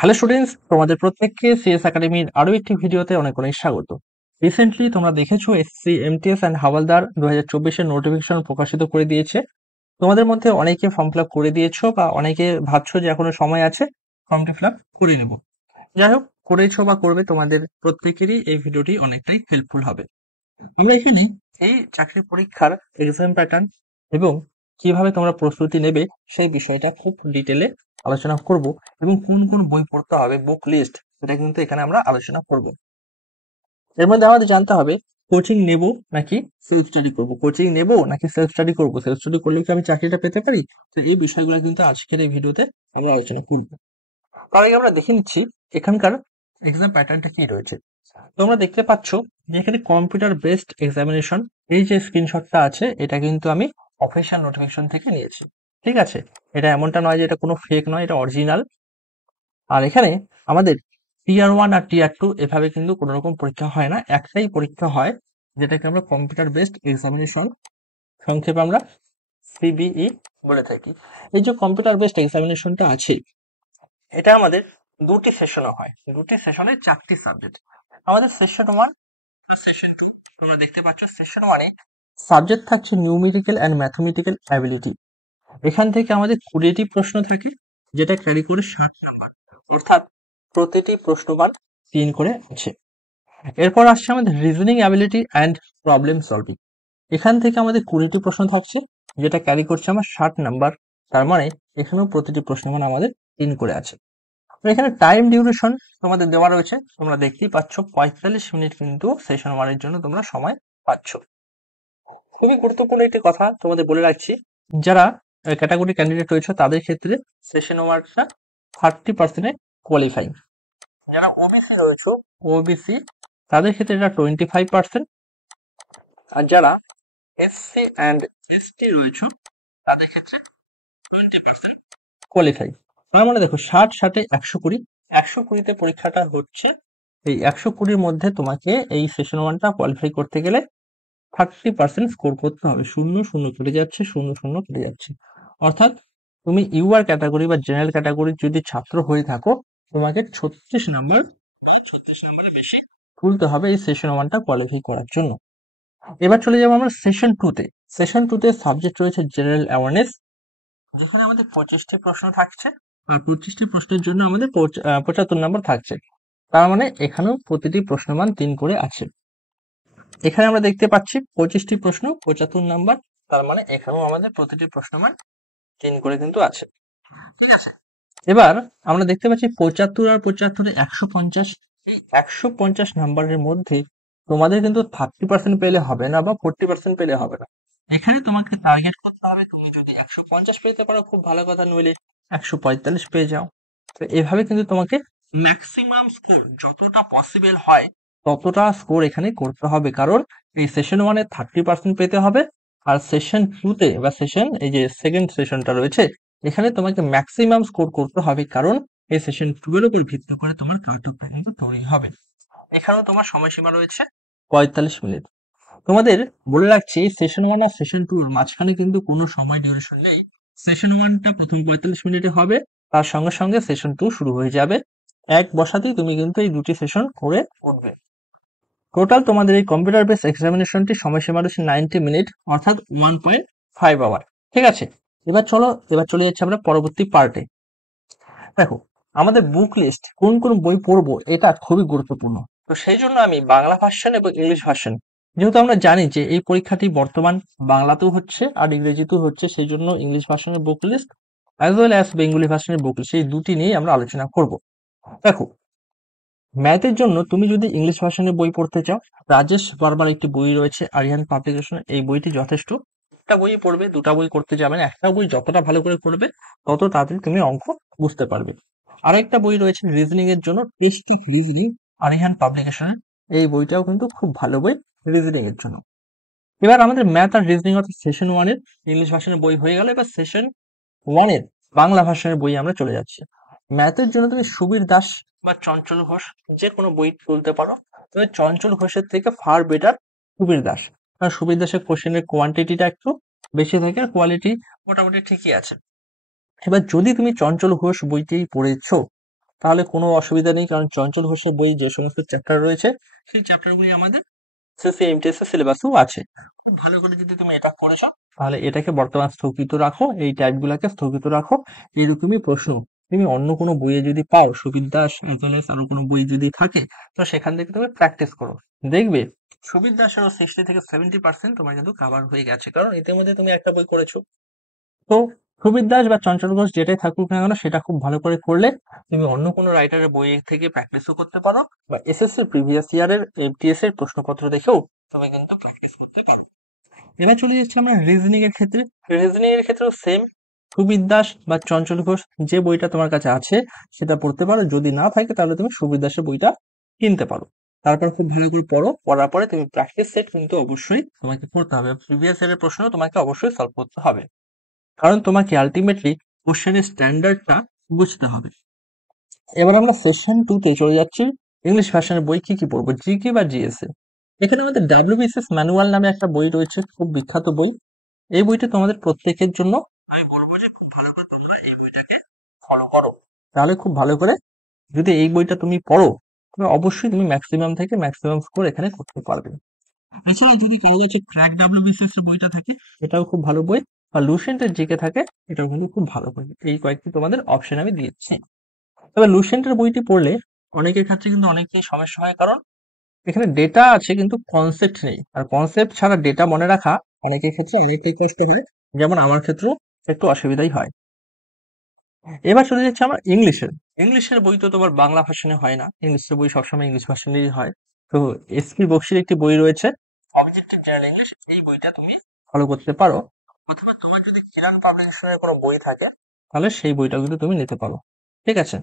Hello students, তোমাদের প্রত্যেককে CS একাডেমির আরো একটি ভিডিওতে অনেক অনেক স্বাগত। রিসেন্টলি তোমরা দেখেছো এসএসসি এমটিএস অ্যান্ড হাওলদার 2024 এর নোটিফিকেশন প্রকাশিত করে দিয়েছে। তোমাদের মধ্যে অনেকে ফর্ম ফিল আপ করে দিয়েছো বা অনেকে ভাবছো যে এখনো সময় আছে, ফর্মটি ফিল আপ করে নেবো। যাই হোক, করেছো বা করবে, তোমাদের প্রত্যেকেরই এই ভিডিওটি অনেকটাই হেল্পফুল হবে। আমরা এখানে এই চাকরি পরীক্ষার এক্সাম প্যাটার্ন এবং কিভাবে তোমরা প্রস্তুতি নেবে সেই বিষয়টা খুব ডিটেলে আলোচনা করব, এবং কোন কোন বই পড়তে হবে, বুক লিস্ট, সেটা কিন্তু এখানে আমরা আলোচনা করব। এর মধ্যে আমাদের জানতে হবে কোচিং নেব নাকি সেলফ স্টাডি করব, কোচিং নেব নাকি সেলফ স্টাডি করব, সেলফ স্টাডি করলে কি আমি চাকরিটা পেতে পারি। তো এই বিষয়গুলো কিন্তু আজকের এই ভিডিওতে আমরা আলোচনা করব। তার আগে আমরা দেখে নিচ্ছি এখানকার এক্সাম প্যাটার্নটা কি রয়েছে। তোমরা দেখতে পাচ্ছ যে এখানে কম্পিউটার বেসড এক্সামিনেশন, এই যে স্ক্রিনশটটা আছে এটা কিন্তু আমি অফিসিয়াল নোটিফিকেশন থেকে নিয়েছি। ঠিক আছে, এটা এমনটা নয় যে এটা কোনো ফেক নয়, এটা অরিজিনাল। আর এখানে আমাদের টিয়ার 1 আর টিয়ার 2 এভাবে কিন্তু কোনো রকম পরীক্ষা হয় না, একটাই পরীক্ষা হয় যেটাকে আমরা কম্পিউটার বেসড এক্সামিনেশন, সংক্ষেপে আমরা সিবিই বলে থাকি। এই যে কম্পিউটার বেসড এক্সামিনেশনটা আছে, এটা আমাদের দুটি সেশনে হয়, দুটি সেশনে 4টি সাবজেক্ট। আমাদের সেশন 1 আর সেশন 2, তোমরা দেখতে পাচ্ছ সেশন 1 এ সাবজেক্ট থাকছে নিউমেরিক্যাল অ্যান্ড ম্যাথমেটিক্যাল অ্যাবিলিটি। এখান থেকে আমাদের 20টি প্রশ্ন থাকে, যেটা ক্যারি করে 60 নাম্বার, অর্থাৎ প্রতিটি প্রশ্নমান 3 করে আছে। এরপর আসছে আমাদের reasoning ability and problem solving. এখান থেকে আমাদের 20টি প্রশ্ন থাকছে, যেটা ক্যারি করছে আমার 60 নাম্বার। তার মানে এখানেও প্রতিটি প্রশ্নমান আমাদের 3 করে আছে। এখানে টাইম ডিউরেশন তোমাদের দেওয়া রয়েছে, তোমরা দেখতেই পাচ্ছ 45 মিনিট কিন্তু সেশন 1 এর জন্য তোমরা সময় পাচ্ছ। খুবই গুরুত্বপূর্ণ একটি কথা তোমাদের বলে রাখছি, যারা ক্যাটাগরি ক্যান্ডিডেট রয়েছে তাদের ক্ষেত্রে সেশন 1টা 30% কোয়ালিফাইং। যারা ওবিসি রয়েছে, ওবিসি, তাদের ক্ষেত্রে এটা 25%। আর যারা এসসি অ্যান্ড এসটি রয়েছে তাদের ক্ষেত্রে 20% কোয়ালিফাই। তার মানে দেখো 60 120, 120তে পরীক্ষাটা হচ্ছে। এই 120-র মধ্যে তোমাকে এই সেশন 1টা কোয়ালিফাই করতে গেলে 30% স্কোর করতে হবে। 0 0 কেটে যাচ্ছে, 0 0 কেটে যাচ্ছে। অর্থাৎ তুমি ইউআর ক্যাটাগরি বা জেনারেল ক্যাটাগরির যদি ছাত্র হয়ে থাকো, তোমাকে 36 নাম্বার, 36 নাম্বারের বেশি তুলতে হবে এই সেশন 1টা কোয়ালিফাই করার জন্য। এবার চলে যাবো আমরা সেশন 2-তে। সেশন 2-তে সাবজেক্ট রয়েছে জেনারেল অ্যাওয়ারনেস, যেখানে আমাদের 25টি প্রশ্ন থাকছে। আর 25টি প্রশ্নের জন্য আমাদের 75 নাম্বার থাকছে। তার মানে এখানেও প্রতিটি প্রশ্নমান 3 করে আছে। এখানে আমরা দেখতে পাচ্ছি 25টি প্রশ্ন, 75 নাম্বার। তার মানে এখানেও আমাদের প্রতিটি প্রশ্নমান 3 করে কিন্তু আছে। ঠিক আছে, এবার আমরা দেখতে পাচ্ছি 75 আর 75-এ 150। এই 150 নাম্বারের মধ্যে তোমাদের কিন্তু 30% পেলে হবে না বা 40% পেলে হবে না। এখানে তোমাকে টার্গেট করতে হবে, তুমি যদি 150 পেতে পারো খুব ভালো কথা, নইলে 145 পেয়ে যাও। তো এভাবে কিন্তু তোমাকে ম্যাক্সিমাম স্কোর যতটা পসিবল হয় ততটা স্কোর এখানে করতে হবে, কারণ এই সেশন 1-এ 30% পেতে হবে। আর সেশন 2-তে বা সেশন, এই যে সেকেন্ড সেশনটা রয়েছে, এখানে তোমাকে ম্যাক্সিমাম স্কোর করতে হবে, কারণ এই সেশন 2 এর উপর ভিত্তি করে তোমার কাট অফ কিন্তু তৈরি হবে। এখানেও তোমার সময়সীমা রয়েছে 45 মিনিট। তোমাদের বলে রাখছি সেশন 1 আর সেশন 2 এর মাঝখানে কিন্তু কোনো সময় ডিউরেশন নেই। সেশন 1টা প্রথম 45 মিনিটে হবে, তার সঙ্গে সঙ্গে সেশন 2 শুরু হয়ে যাবে। এক বসাতেই তুমি কিন্তু এই দুটি সেশন করে উঠবে। টোটাল তোমাদের এই কম্পিউটার বেস এক্সামিনেশনটি সময়সীমা রয়েছে 90 মিনিট, অর্থাৎ 1.5 আওয়ার। ঠিক আছে, এবার চলে যাচ্ছে আমরা পরবর্তী পার্টে। দেখো, আমাদের বুক লিস্ট, কোন কোন বই পড়বো, এটা খুবই গুরুত্বপূর্ণ। তো সেই জন্য আমি বাংলা ভার্সন এবং ইংলিশ ভার্সন, যেহেতু আমরা জানি যে এই পরীক্ষাটি বর্তমান বাংলাতেও হচ্ছে আর ইংরেজিতেও হচ্ছে, সেই জন্য ইংলিশ ভার্সনের book list as well as Bengali ভার্সনের বুক লিস্ট, এই দুটি নিয়ে আমরা আলোচনা করব। দেখো, ম্যাথের জন্য তুমি যদি ইংলিশ ভার্সনের বই পড়তে চাও, রাজেশ বার্মার একটি বই রয়েছে আরিয়ান পাবলিকেশন, এই বইটি যথেষ্ট। একটা বই পড়বে, দুটা বই করতে যাবে না, একটা বই যতটা ভালো করে পড়বে তত তাড়াতাড়ি তুমি অঙ্ক বুঝতে পারবে। আরেকটা বই রয়েছে রিজনিং এর জন্য, টেস্ট অফ রিজনিং, আরিহান পাবলিকেশনের, এই বইটাও কিন্তু খুব ভালো বই রিজনিং এর জন্য। এবার আমাদের ম্যাথ আর রিজনিং অর্থাৎ সেশন 1-এর ইংলিশ ভার্সনের বই হয়ে গেল। এবার সেশন 1-এর বাংলা ভার্সনের বই আমরা চলে যাচ্ছি। ম্যাথের জন্য তুমি সুবীর দাস বা চঞ্চল ঘোষ যে কোনো বই তুলতে পারো, তবে চঞ্চল ঘোষের থেকে ফার বেটার সুবীর দাস, কারণ সুবীর দাসের কোশ্চেনের কোয়ান্টিটিটা একটু বেশি থাকে আর কোয়ালিটি মোটামুটি ঠিকই আছে। এবার যদি তুমি চঞ্চল ঘোষ বইটি পড়েছো, তাহলে কোনো অসুবিধা নেই, কারণ চঞ্চল ঘোষের বই যে সমস্ত চ্যাপ্টার রয়েছে সেই চ্যাপ্টারগুলি আমাদের এসএসসি এমটিএস এর সিলেবাসেও আছে। খুব ভালো করে যদি তুমি এটা করেছো তাহলে এটাকে বর্তমান স্থগিত রাখো, এই টাইপগুলোকে স্থগিত রাখো। এরকমই প্রশ্ন তুমি অন্য কোনো বইয়ে যদি পাও, Subid Das as well as আরো কোনো বই যদি থাকে, তো সেখান থেকে তুমি প্র্যাকটিস করো। দেখবে সুবিদ দাসেরও 60 থেকে 70% তোমার কিন্তু কাভার হয়ে গেছে, কারণ ইতিমধ্যে তুমি একটা বই করেছো। তো সুবিদ দাস বা চঞ্চল ঘোষ যেটাই থাকুক না কেন, সেটা খুব ভালো করে করলে তুমি অন্য কোনো রাইটারের বই থেকে প্র্যাকটিসও করতে পারো, বা এসএসসি প্রিভিয়াস ইয়ারের এমটিএস এর প্রশ্নপত্র দেখেও তুমি কিন্তু প্র্যাকটিস করতে পারো। এবার চলে যাচ্ছে আমরা রিজনিং এর ক্ষেত্রে। রিজনিং এর ক্ষেত্রেও সেম, সুবিদ দাস বা চঞ্চল ঘোষ যে বইটা তোমার কাছে আছে সেটা পড়তে পারো, যদি না থাকে তাহলে তুমি সুবিদ দাসের বইটা কিনতে পারো। তারপর খুব ভালো করে পড়ো, পড়ার পরে তুমি প্র্যাকটিস সেট কিন্তু অবশ্যই তোমাকে করতে হবে, প্রিভিয়াস ইয়ারের প্রশ্ন তোমাকে অবশ্যই সলভ করতে হবে, কারণ তোমাকে আলটিমেটলি কোশ্চেনের স্ট্যান্ডার্ডটা বুঝতে হবে। এবার আমরা সেশন 2 তে চলে যাচ্ছি। ইংলিশ ভার্সনের বই কি কি পড়বো, জিকে বা জিএস এ। এখানে আমাদের ডাব্লিউবিসিএস ম্যানুয়াল নামে একটা বই রয়েছে, খুব বিখ্যাত বই। এই বইটা তোমাদের প্রত্যেকের জন্য আমি বলবো যে খুব ভালো করে তোমরা এই বইটাকে ফলো করো। তাহলে খুব ভালো করে যদি এই বইটা তুমি পড়ো, তবে অবশ্যই তুমি ম্যাক্সিমাম থেকে ম্যাক্সিমাম স্কোর এখানে করতে পারবে। এছাড়া যদি কারো কাছে ক্র্যাক ডাব্লিউবিসিএস এর বইটা থাকে, এটাও খুব ভালো বই, বা লুসেন্টের জিকে থাকে, এটাও কিন্তু খুব ভালো বই। এই কয়েকটি তোমাদের অপশন আমি দিয়েছি। তবে লুসেন্টের বইটি পড়লে অনেকের ক্ষেত্রে কিন্তু অনেকটাই সমস্যা হয়, কারণ এখানে ডেটা আছে কিন্তু কনসেপ্ট নেই, আর কনসেপ্ট ছাড়া ডেটা মনে রাখা অনেকের ক্ষেত্রে অনেকটাই কষ্ট হয়, যেমন আমার ক্ষেত্রেও একটু অসুবিধাই হয়। এবার চলে যাচ্ছে আমার ইংলিশের। ইংলিশের বই তো তোমার বাংলা ভার্সনে হয় না, ইংলিশের বই সবসময় ইংলিশ ভার্সনেই হয়। তো এসপি বক্সির একটি বই রয়েছে, অবজেক্টিভ জেনারেল ইংলিশ, এই বইটা তুমি ফলো করতে পারো। অথবা তোমার যদি কিরান পাবলিকেশনের কোনো বই থাকে, তাহলে সেই বইটা কিন্তু তুমি নিতে পারো। ঠিক আছে,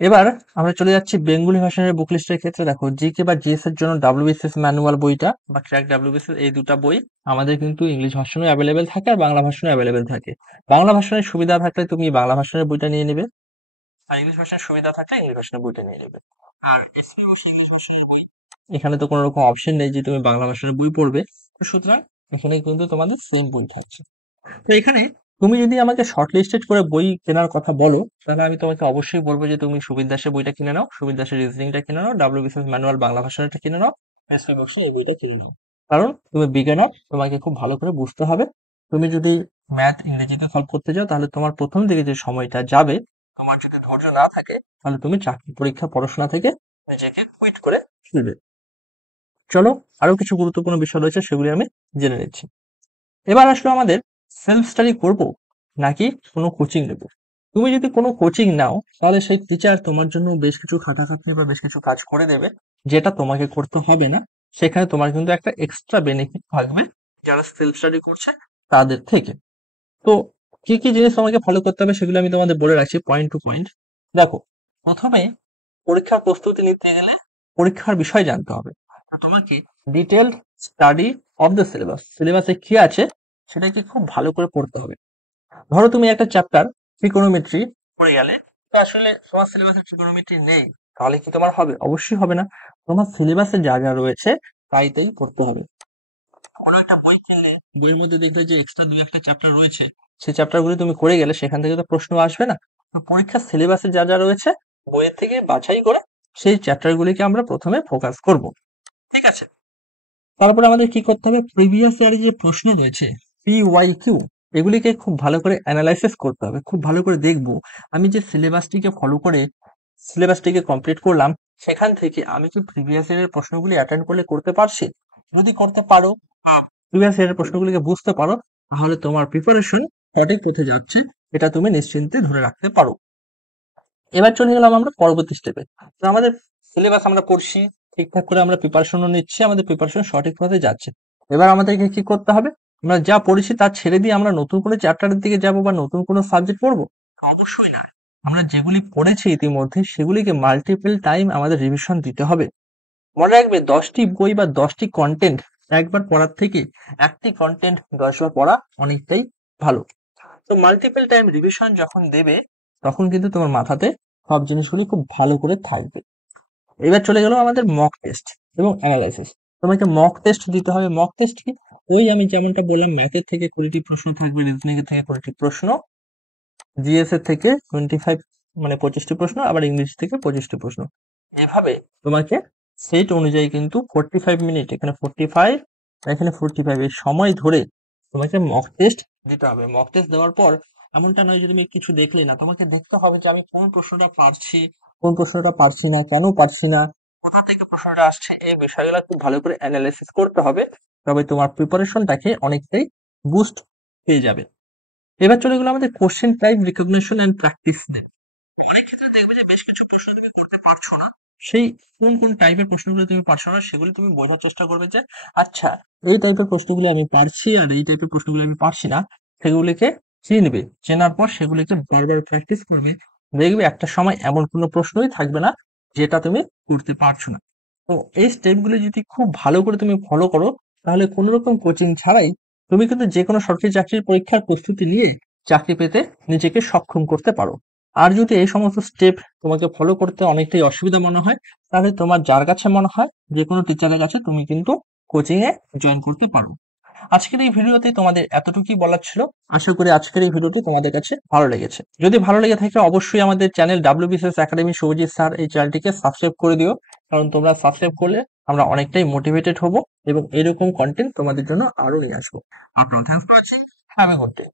এবার আমরা চলে যাচ্ছি বেঙ্গলি ভার্সনের বুক লিস্টের ক্ষেত্রে। দেখো জিকে বা জিএস এর জন্য ডাব্লিউবিসিএস ম্যানুয়াল বইটা বা ক্র্যাক ডাব্লিউবিসিএস, এই দুটো বই আমাদের কিন্তু ইংলিশ ভার্সনে অ্যাভেলেবেল থাকে আর বাংলা ভার্সনে অ্যাভেলেবেল থাকে। বাংলা ভার্সনের সুবিধা থাকলে তুমি বাংলা ভার্সনের বইটা নিয়ে নেবে, আর ইংলিশ ভার্সনের সুবিধা থাকলে ইংলিশ ভার্সনের বইটা নিয়ে নেবে। আর এসপি বসে ইংলিশ ভার্সনের বই, এখানে তো কোনো রকম অপশন নেই যে তুমি বাংলা ভার্সনের বই পড়বে, তো সুতরাং এখানে কিন্তু তোমাদের সেম বই থাকছে। তো এখানে তুমি যদি আমাকে শর্ট লিস্টেড করে বই কেনার কথা বলো, তাহলে আমি তোমাকে অবশ্যই বলবো যে তুমি সুবিদ দাসের বইটা কিনে নাও, সুবিদ দাসের রিজনিংটা কিনে নাও, ডাব্লিউবিসিএস ম্যানুয়াল বাংলা ভাষাটা কিনে নাও, এসপি বক্সে এই বইটা কিনে নাও। কারণ তুমি বিজ্ঞানার, তোমাকে খুব ভালো করে বুঝতে হবে। তুমি যদি ম্যাথ ইংরেজিতে সলভ করতে যাও, তাহলে তোমার প্রথম দিকে যে সময়টা যাবে, তোমার যদি ধৈর্য না থাকে, তাহলে তুমি চাকরি পরীক্ষা পড়াশোনা থেকে নিজেকে কুইট করে ফেলবে। চলো, আরো কিছু গুরুত্বপূর্ণ বিষয় রয়েছে, সেগুলি আমি জেনে নিচ্ছি। এবার আসলো আমাদের সেলফ স্টাডি করব নাকি কোনো কোচিং নেব। তুমি যদি কোনো কোচিং নাও, তাহলে সেই টিচার তোমার জন্য বেশ কিছু খাটাখাটনি বা বেশ কিছু কাজ করে দেবে, যেটা তোমাকে করতে হবে না। সেখানে তোমার কিন্তু একটা এক্সট্রা বেনিফিট থাকবে যারা সেলফ স্টাডি করছে তাদের থেকে। তো কি কি জিনিস তোমাকে ফলো করতে হবে সেগুলো আমি তোমাদের বলে রাখছি পয়েন্ট টু পয়েন্ট। দেখো, প্রথমে পরীক্ষার প্রস্তুতি নিতে গেলে পরীক্ষার বিষয় জানতে হবে। আর তোমাকে detailed study of the syllabus, সিলেবাসে কি আছে সেটাকে খুব ভালো করে পড়তে হবে। ধরো তুমি একটা চ্যাপ্টার ট্রিগোনোমেট্রি পড়ে গেলে, তো আসলে তোমার সিলেবাসে ট্রিগোনোমেট্রি নেই, তাহলে কি তোমার হবে? অবশ্যই হবে না। তোমার সিলেবাসে যা যা রয়েছে তাই পড়তে হবে। কোনো একটা বই কিনলে বইয়ের মধ্যে দেখলে যে এক্সট্রা দুই একটা চ্যাপ্টার রয়েছে, সেই চ্যাপ্টারগুলো তুমি করে গেলে সেখান থেকে তো প্রশ্ন আসবে না। তো পরীক্ষার সিলেবাসে যা যা রয়েছে বইয়ের থেকে বাছাই করে সেই চ্যাপ্টারগুলিকে আমরা প্রথমে ফোকাস করব। ঠিক আছে, তারপরে আমাদের কি করতে হবে, প্রিভিয়াস ইয়ারে যে প্রশ্ন রয়েছে PYQ, এগুলিকে খুব ভালো করে অ্যানালাইসিস করতে হবে, খুব ভালো করে দেখবো আমি যে সিলেবাসটিকে ফলো করে সিলেবাসটিকে কমপ্লিট করলাম, সেখান থেকে আমি কি প্রিভিয়াস ইয়ারের প্রশ্নগুলি অ্যাটেন্ড করলে করতে পারছি। যদি করতে পারো, প্রিভিয়াস ইয়ারের প্রশ্নগুলিকে বুঝতে পারো, তাহলে তোমার প্রিপারেশন সঠিক পথে যাচ্ছে, এটা তুমি নিশ্চিন্তে ধরে রাখতে পারো। এবার চলে গেলাম আমরা পরবর্তী স্টেপে। তো আমাদের সিলেবাস আমরা পড়ছি, ঠিকঠাক করে আমরা প্রিপারেশনও নিচ্ছি, আমাদের প্রিপারেশন সঠিক পথে যাচ্ছে। এবার আমাদেরকে কি করতে হবে, আমরা যা পড়েছি তা ছেড়ে দিয়ে আমরা নতুন কোনো চ্যাপ্টারের দিকে যাব বা নতুন কোনো সাবজেক্ট পড়বো? অবশ্যই না। আমরা যেগুলি পড়েছি ইতিমধ্যে সেগুলিকে মাল্টিপল টাইম আমাদের রিভিশন দিতে হবে। মনে রাখবে 10টি বই বা 10টি কন্টেন্ট একবার পড়ার থেকে একটি কন্টেন্ট 10বার পড়া অনেকটাই ভালো। তো মাল্টিপল টাইম রিভিশন যখন দেবে, তখন কিন্তু তোমার মাথাতে সব জিনিসগুলি খুব ভালো করে থাকবে। এবার চলে গেল আমাদের মক টেস্ট এবং অ্যানালাইসিস। তোমাকে মক টেস্ট দিতে হবে। মক টেস্ট কি? ওই আমি যেমনটা বললাম, ম্যাথের থেকে 20টি প্রশ্ন থাকবে, রিজনিং এর থেকে 20টি প্রশ্ন, জিএস এর থেকে 25 মানে 25টি প্রশ্ন, আবার ইংলিশ থেকে 25টি প্রশ্ন। এভাবে তোমাকে সেট অনুযায়ী কিন্তু 45 মিনিট, এখানে 45, এখানে 45 এর সময় ধরে তোমাকে মক টেস্ট দিতে হবে। মক টেস্ট দেওয়ার পর এমনটা নয় যে তুমি কিছু দেখলে না, তোমাকে দেখতে হবে যে আমি কোন প্রশ্নটা পারছি, কোন প্রশ্নটা পারছি না, কেন পারছি না, কোথা থেকে প্রশ্নটা আসছে, এই বিষয়গুলো খুব ভালো করে অ্যানালাইসিস করতে হবে। তবে তোমার প্রিপারেশনটাকে অনেকটাই বুস্ট পেয়ে যাবে। এবার চলে গেলো আমাদের question type recognition and practice নিয়ে। অনেক ক্ষেত্রে দেখবে যে বেশ কিছু প্রশ্ন তুমি করতে পারছো না, সেই কোন কোন টাইপের প্রশ্নগুলো তুমি পারছো না সেগুলি তুমি বোঝার চেষ্টা করবে যে আচ্ছা এই টাইপের প্রশ্নগুলি আমি পারছি আর এই টাইপের প্রশ্নগুলো আমি পারছি না, সেগুলিকে চিনবে। চেনার পর সেগুলিকে বারবার প্র্যাকটিস করবে। দেখবে একটা সময় এমন কোনো প্রশ্নই থাকবে না যেটা তুমি করতে পারছো না। তো এই স্টেপগুলো যদি খুব ভালো করে তুমি ফলো করো, তাহলে কোনো রকম কোচিং ছাড়াই তুমি কিন্তু যে কোনো সরকারি চাকরির পরীক্ষার প্রস্তুতি নিয়ে চাকরি পেতে নিজেকে সক্ষম করতে পারো। আর যদি এই সমস্ত স্টেপ তোমাকে ফলো করতে অনেকটাই অসুবিধা মনে হয়, তাহলে তোমার যার কাছে মনে হয় যে কোনো টিচারের কাছে তুমি কিন্তু কোচিং এ জয়েন করতে পারো। আজকের এই ভিডিওতে তোমাদের এতটুকুই বলার ছিল। আশা করি আজকের এই ভিডিওটি তোমাদের কাছে ভালো লেগেছে। যদি ভালো লেগে থাকে অবশ্যই আমাদের channel WBCS academy Subhajit sir এই চ্যানেলটিকে সাবস্ক্রাইব করে দিও, কারণ তোমরা সাবস্ক্রাইব করলে আমরা অনেকটাই মোটিভেটেড হব এবং এরকম কন্টেন্ট তোমাদের জন্য আরো নিয়ে আসবো। আপনারা thanks for watching, have a good day.